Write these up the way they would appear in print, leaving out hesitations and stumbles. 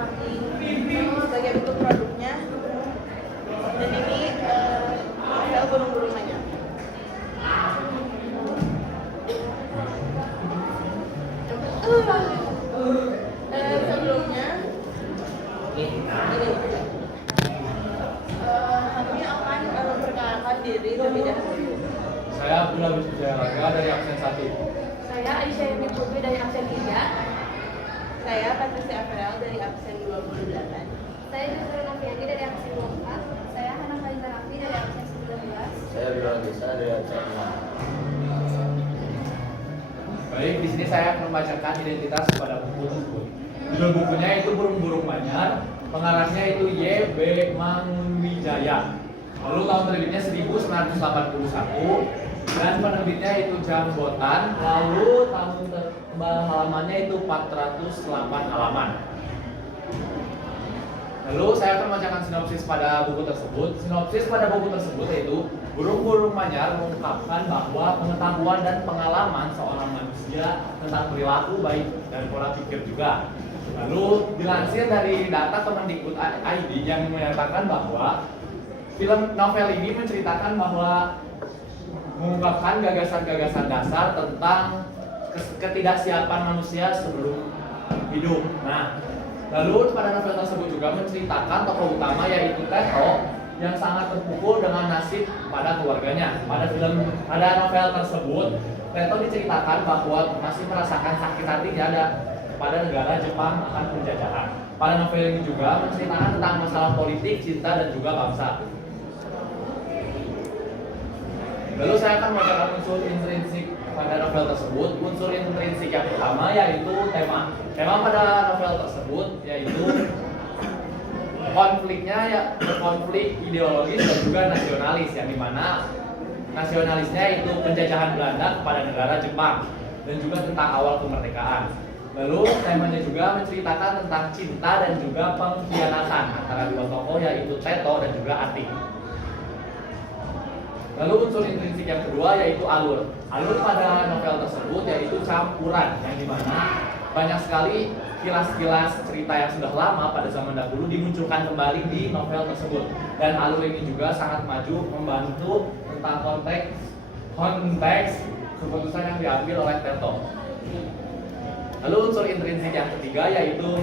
marking sebagai bentuk produknya. Dan ini novel burung-burung manyar. Sebelumnya ini kami akan memperkenalkan diri terlebih dahulu. Saya Abdullah Wisjaya dari absen 1. Saya Aisyah Yuni Putri dari absen 3. Saya Patricia Avril dari absen 28. Saya Yusra Noviani dari absen 24. Saya Hana Faiza Raffi dari absen 19. Saya Bilal Desa dari absen 6. Baik, di sini saya akan membacakan identitas kepada buku tersebut. Judul bukunya itu Burung-Burung Manyar, pengarangnya itu Y.B. Mangunwijaya. Lalu tahun terbitnya 1981 dan penerbitnya itu Jambotan. Lalu tahun halamannya itu 408 halaman. Lalu saya akan membacakan sinopsis pada buku tersebut. Sinopsis pada buku tersebut yaitu Burung-Burung Manyar mengungkapkan bahwa pengetahuan dan pengalaman seorang manusia tentang perilaku baik dan pola pikir juga. Lalu dilansir dari data Kemendikbud ID yang menyatakan bahwa film novel ini menceritakan bahwa mengungkapkan gagasan-gagasan dasar tentang ketidaksiapan manusia sebelum hidup. Nah, lalu pada novel tersebut juga menceritakan tokoh utama yaitu Teto yang sangat terpukul dengan nasib pada keluarganya. Pada novel tersebut, Teto diceritakan bahwa masih merasakan sakit hatinya pada negara Jepang akan penjajahan. Pada novel ini juga menceritakan tentang masalah politik, cinta, dan juga bangsa. Lalu saya akan membacakan unsur intrinsik pada novel tersebut. Unsur intrinsik yang pertama yaitu tema. Tema pada novel tersebut yaitu konfliknya ya konflik ideologis dan juga nasionalis, yang dimana nasionalisnya itu penjajahan Belanda kepada negara Jepang dan juga tentang awal kemerdekaan. Lalu temanya juga menceritakan tentang cinta dan juga pengkhianatan antara dua tokoh yaitu Teto dan juga Atik. Lalu unsur intrinsik yang kedua yaitu alur. Alur pada novel tersebut yaitu campuran, yang dimana banyak sekali kilas-kilas cerita yang sudah lama pada zaman dahulu dimunculkan kembali di novel tersebut. Dan alur ini juga sangat maju membantu tentang konteks keputusan yang diambil oleh Teto. Lalu unsur intrinsik yang ketiga yaitu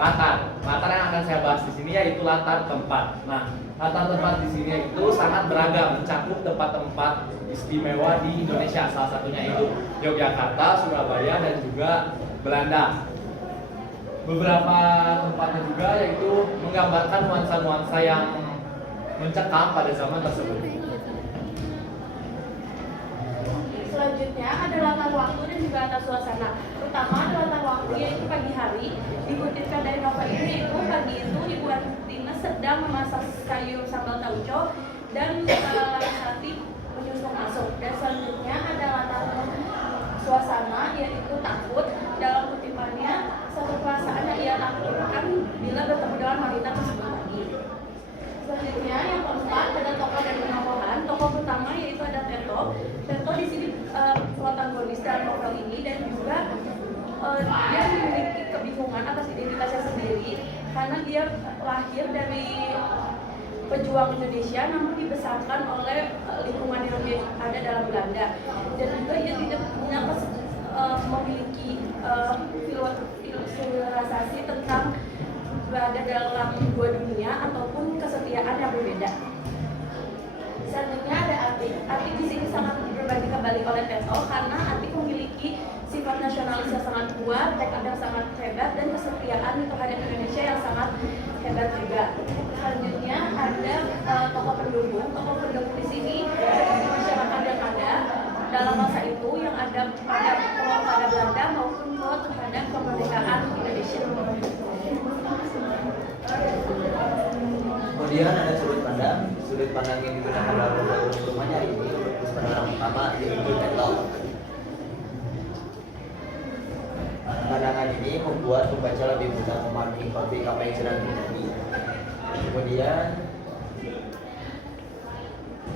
latar. Latar yang akan saya bahas di sini yaitu latar tempat. Nah, latar tempat di sini itu sangat beragam, mencakup tempat-tempat istimewa di Indonesia. Salah satunya itu Yogyakarta, Surabaya, dan juga Belanda. Beberapa tempatnya juga yaitu menggambarkan nuansa-nuansa yang mencekam pada zaman tersebut. Selanjutnya ada latar waktu dan juga latar suasana. Terutama ada latar waktu yaitu pagi hari. Dikutipkan dari novel ini yaitu pagi itu Ibu Artina sedang memasak sayur sambal tauco dan Larasati menyusul masuk. Dan selanjutnya ada latar suasana yaitu takut. Dalam kutipannya satu perasaan yang ia takutkan bila bertemu dengan wanita tersebut lagi. Selanjutnya yang keempat ada tokoh dan penokohan. Tokoh pertama yaitu ada Teto. Teto di sini protagonis dalam novel ini dan juga dia memiliki kebingungan atas identitasnya sendiri karena dia lahir dari pejuang Indonesia namun dibesarkan oleh lingkungan yang ada dalam Belanda, dan juga ia tidak punya memiliki filosofi tentang berada dalam dua dunia ataupun kesetiaan yang berbeda. Selanjutnya ada Atik. Atik di sini sangat berbanding kebalik oleh Teto karena Atik memiliki sifat nasionalis yang sangat kuat, tekad yang sangat hebat, dan kesetiaan terhadap Indonesia yang sangat hebat juga. Selanjutnya ada tokoh pendukung. Tokoh pendukung di sini seperti masyarakat yang ada dalam masa itu yang ada pada Belanda maupun terhadap kemerdekaan Indonesia. Kemudian ada sudut pandang. Sudut pandang yang digunakan dalam Burung-Burung Manyar ini sudut pandang pertama yaitu Teto. Pandangan ini membuat pembaca lebih mudah memahami konflik apa yang sedang terjadi. Kemudian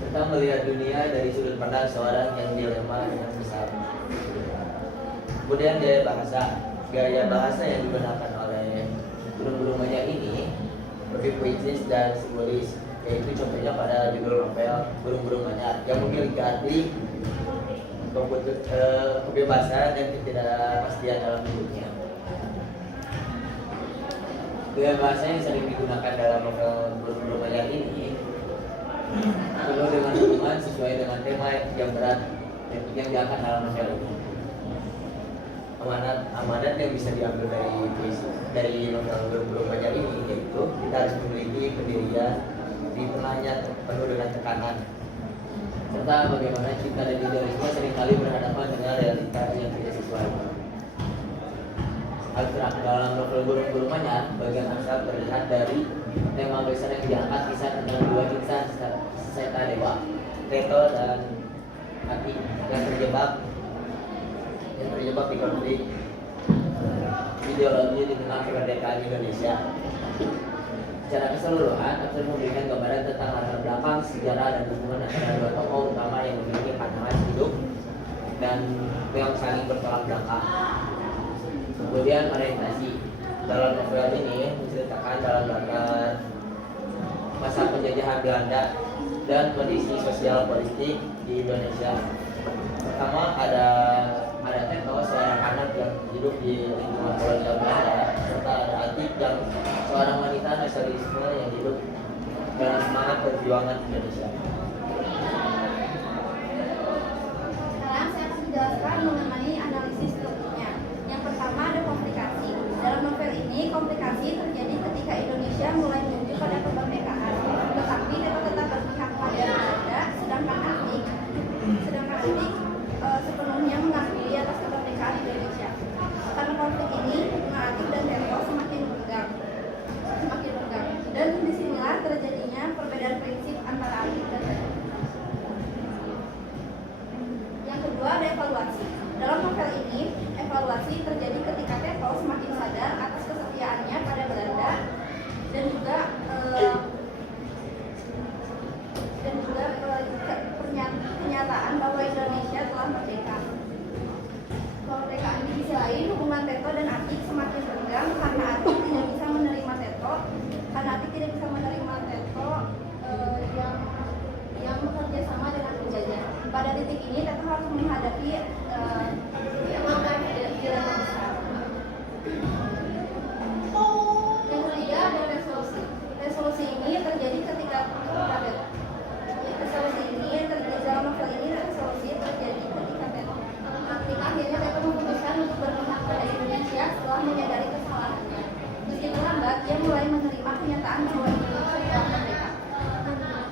tentang melihat dunia dari sudut pandang seorang yang dilema yang besar. Kemudian gaya bahasa yang digunakan oleh burung-burung manyar ini lebih puitis dan simbolis, yaitu contohnya pada judul novel Burung-burung Manyar yang memiliki arti kebebasan dan ketidakpastian dalam hidupnya. Gaya bahasa yang sering digunakan dalam novel Burung-burung Manyar ini penuh dengan hubungan sesuai dengan tema yang berat yang diangkat dalam novel ini. Amanat yang bisa diambil dari novel Burung-burung Manyar ini yaitu kita harus memiliki pendirian di tengahnya penuh dengan tekanan, serta bagaimana cinta dan idealisme seringkali berhadapan dengan realita yang tidak sesuai. Abstrak dalam novel Burung-burung Manyar, bagian abstrak terlihat dari tema besar yang diangkat, kisah tentang dua insan seta dewa, Teto dan Ati, yang terjebak di konflik ideologi di tengah kemerdekaan Indonesia. Secara keseluruhan, abstrak memberikan gambaran tentang latar belakang, sejarah, dan hubungan antara dua tokoh utama yang memiliki pandangan hidup dan yang saling bertolak belakang. Kemudian orientasi dalam novel ini menceritakan dalam latar masa penjajahan Belanda dan kondisi sosial politik di Indonesia. Pertama ada Teto, seorang anak yang hidup di lingkungan kolonial Belanda, serta ada Atik yang seorang wanita nasionalisme yang hidup dengan semangat perjuangan Indonesia. Sekarang saya akan menjelaskan mengenai analisis strukturnya. Yang pertama ada komplikasi. Dalam novel ini komplikasi terjadi ketika Indonesia mulai menuju pada kemerdekaan, tetapi tetap berpihak pada Belanda, sedangkan Atik sepenuhnya mengakui atas kemerdekaan Indonesia. Karena konflik ini, hubungan Atik dan Teto semakin renggang. Dan disinilah terjadinya perbedaan prinsip antara Atik dan Teto. Yang kedua ada evaluasi. Dalam novel ini, evaluasi terjadi ketika Teto semakin sadar atas kesetiaannya pada Belanda dan juga pernyataan bahwa Indonesia telah merdeka. Kemerdekaan di sisi lain, hubungan Teto dan Atik semakin renggang karena Atik tidak bisa menerima Teto yang bekerja sama dengan penjajah. Pada titik ini Teto harus menghadapi dilema besar. Yang ketiga ada resolusi. Resolusi ini terjadi ketika dalam novel ini resolusi terjadi ketika Atik akhirnya Teto memutuskan untuk berpihak pada Indonesia setelah menyadari kesalahannya. Meskipun lambat, dia mulai menerima kenyataan bahwa Indonesia telah merdeka.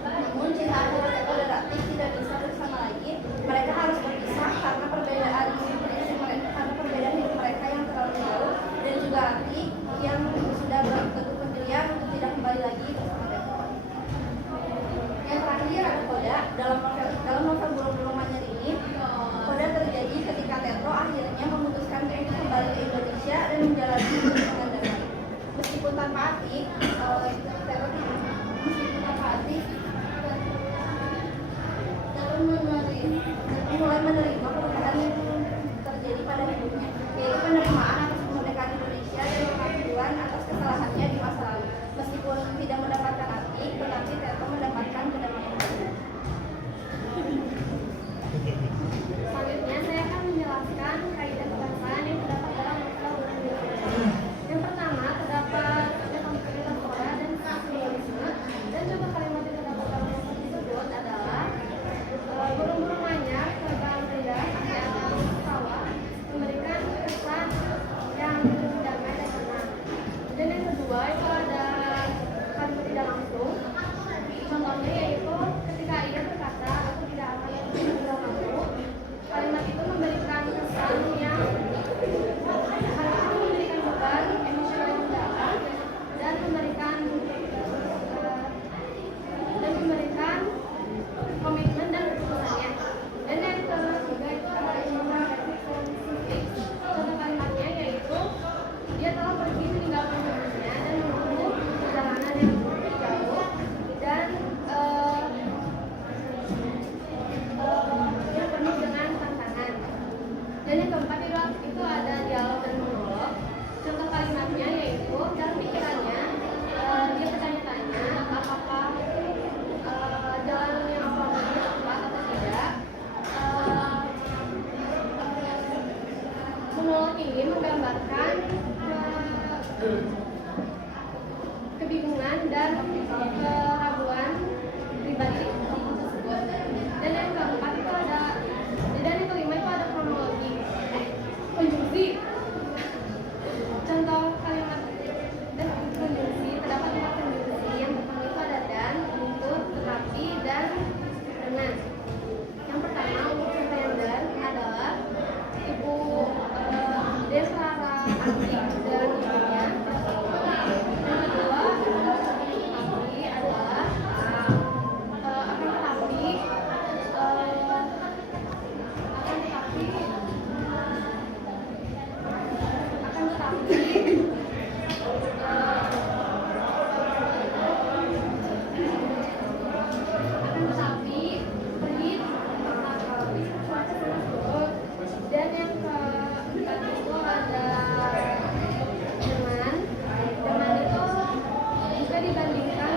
Namun cinta antara Teto dan Atik tidak bisa bersama lagi. Mereka harus berpisah karena perbedaan hidup mereka yang terlalu jauh, dan juga Atik yang sudah berteguh pendirian untuk tidak kembali lagi bersama Teto. Yang terakhir ada koda. Dalam novel Burung-burung Manyar ini, koda terjadi ketika Teto akhirnya memutuskan untuk kembali ke Indonesia dan menjalani hidup dengan damai. Meskipun tanpa Atik, Teto mulai menerima perubahan yang terjadi pada hidupnya, yaitu penerimaan atas kemerdekaan Indonesia dan pengakuan atas kesalahannya di masa lalu. Meskipun tidak mendapatkan Atik, tetapi Teto mendapatkan kedamaian baru. Selanjutnya saya akan menjelaskan kaidah kebangsaan yang terdapat dalam novel Burung-burung Manyar. Yang pertama terdapat metafora dan simbolisme, dan juga kalimat yang terdapat dalam novel tersebut adalah burung-burung manyar terbang rendah di atas kebingungan dan keraguan pribadi tersebut. Dan yang keempat itu ada, dan yang kelima itu ada kronologi, konjungsi. Contoh kalimat dan konjungsi, terdapat 4 konjungsi. Yang pertama itu ada dan, untuk, tetapi, dan dengan. Yang pertama untuk contoh yang dan adalah ibu Desara Antik dan ibunya. Yang kedua tetapi adalah akan tetapi pergi cuaca sangat buruk. Dan yang keempat itu ada dengan itu jika dibandingkan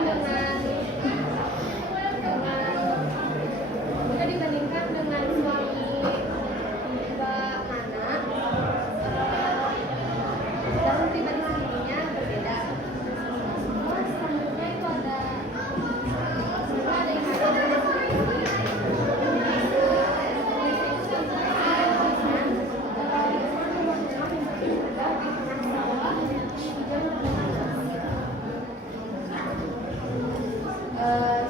dengan suami Mbak Mana, dalam pribadi sendirinya berbeda. Selanjutnya itu ada yang ada dengan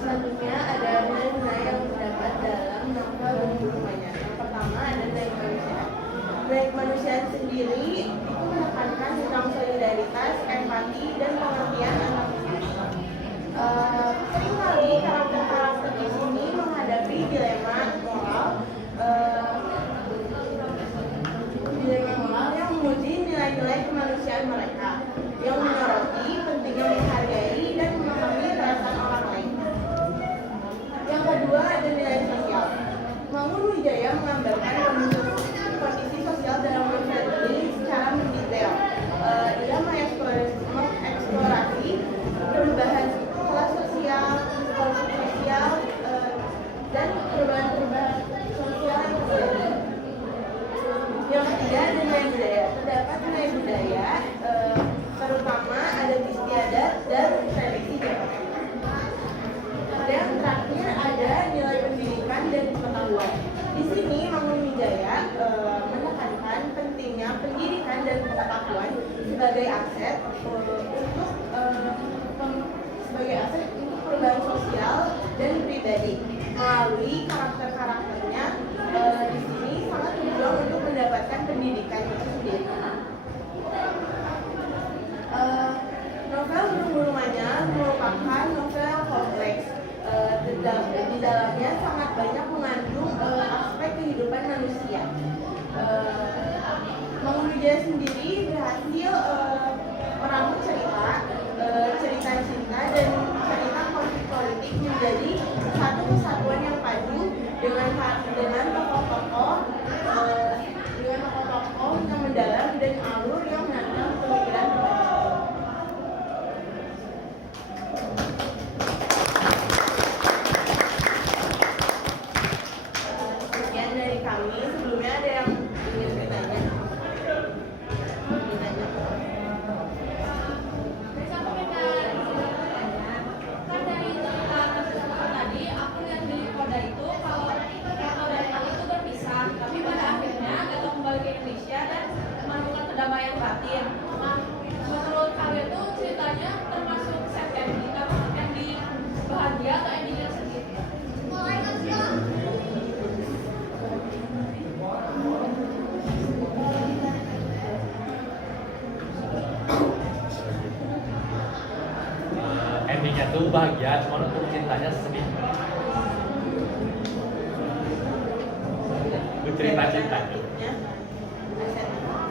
Selanjutnya ada nilai-nilai yang terdapat dalam novel Burung Manyar. Yang pertama ada nilai kemanusiaan. Nilai kemanusiaan sendiri itu menekankan tentang solidaritas, empati, dan pengertian antar sesama. Seringkali karakter-karakter di sini menghadapi dilema moral yang menguji nilai-nilai kemanusiaan mereka, yang menyoroti pentingnya menghargai dan memahami perasaan orang lain. Yang kedua ada nilai sosial. Mangun Wijaya menggambarkan kondisi sosial dalam novel ini secara mendetail. Ia mengeksplorasi perubahan kelas sosial, konflik sosial, dan perubahan-perubahan sosial yang terjadi. Yang ketiga ada nilai budaya. Terdapat nilai budaya, terutama adat istiadat dan tradisi Jawa. Yang terakhir ada nilai pendidikan dan pengetahuan. Di sini Mangun Wijaya menekankan pentingnya pendidikan dan pengetahuan sebagai aset untuk perubahan sosial dan pribadi. Melalui karakter-karakternya di sini sangat berjuang untuk mendapatkan pendidikan itu sendiri. Novel Burung Manyar merupakan novel kompleks. Di dalamnya sangat banyak mengandung aspek kehidupan manusia. Mangun Wijaya sendiri berhasil merangkum cerita cinta dan cerita konflik politik menjadi satu kesatuan yang padu dengan tokoh-tokoh yang mendalam dan alur yang menantang pemikiran pembaca. Sekian dari kami. Sebelumnya ada yang ingin bertanya? Kan dari cerita tadi aku lihat di Koda itu kalau Gatot dan Ali itu berpisah, tapi pada akhirnya Gatot kembali ke Indonesia dan menemukan kedamaian batin. Nah, menurut kalian itu ceritanya termasuk sad ending atau ending bahagia atau ending yang sedih? Endingnya tuh bahagia, cuma untuk cintanya sedih. Itu cerita cintanya.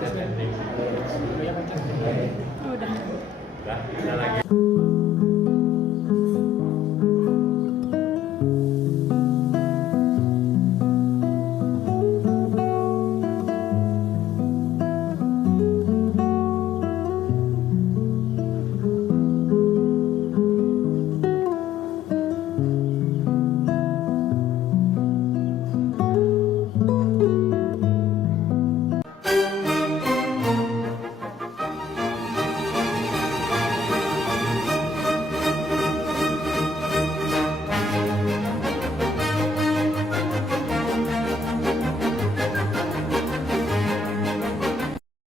Sad ending. Udah, ada lagi.